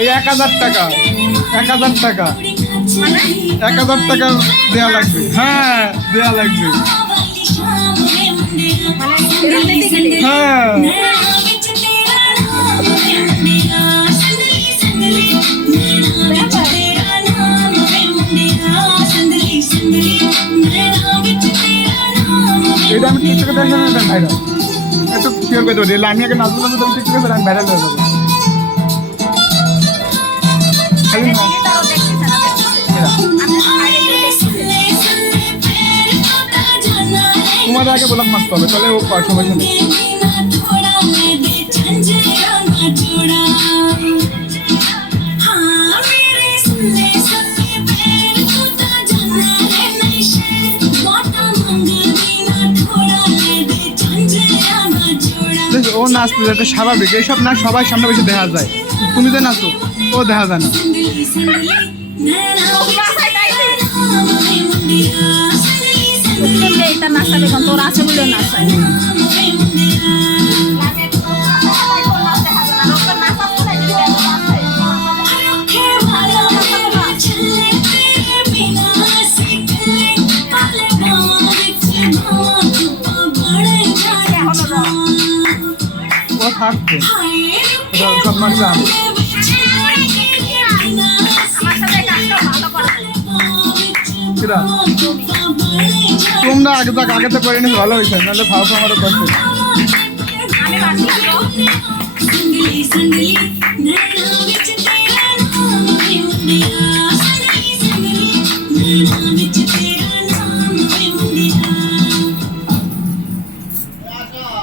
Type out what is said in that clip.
এই 1000 টাকা 1000 টাকা 1000 টাকা দেওয়া লাগবে। হ্যাঁ দেওয়া লাগবে। হ্যাঁ এটা আমি টিকটকে দেখে নেবেন ভাইরাল। একটু ক্লিয়ার করে দেবো আমি আগে নাচবো না, তুমি টিকটকে আমি ভাইরাল হয়ে যাবো। তোমার আগে বললাম মারতে হবে, তাহলে ও সময় নেই। ও নাচতে এটা স্বাভাবিক, এইসব নাচ সবাই সামনে বেশি দেখা যায়। তুমি যে নাচো ও দেখা যায় না। তোর আছে বলে নাচায়। ও থাকবে সব মানুষ তোমরা আগে তো করে নিয়ে ভালো হয়েছে, নাহলে ভালো আমারও কষ্ট।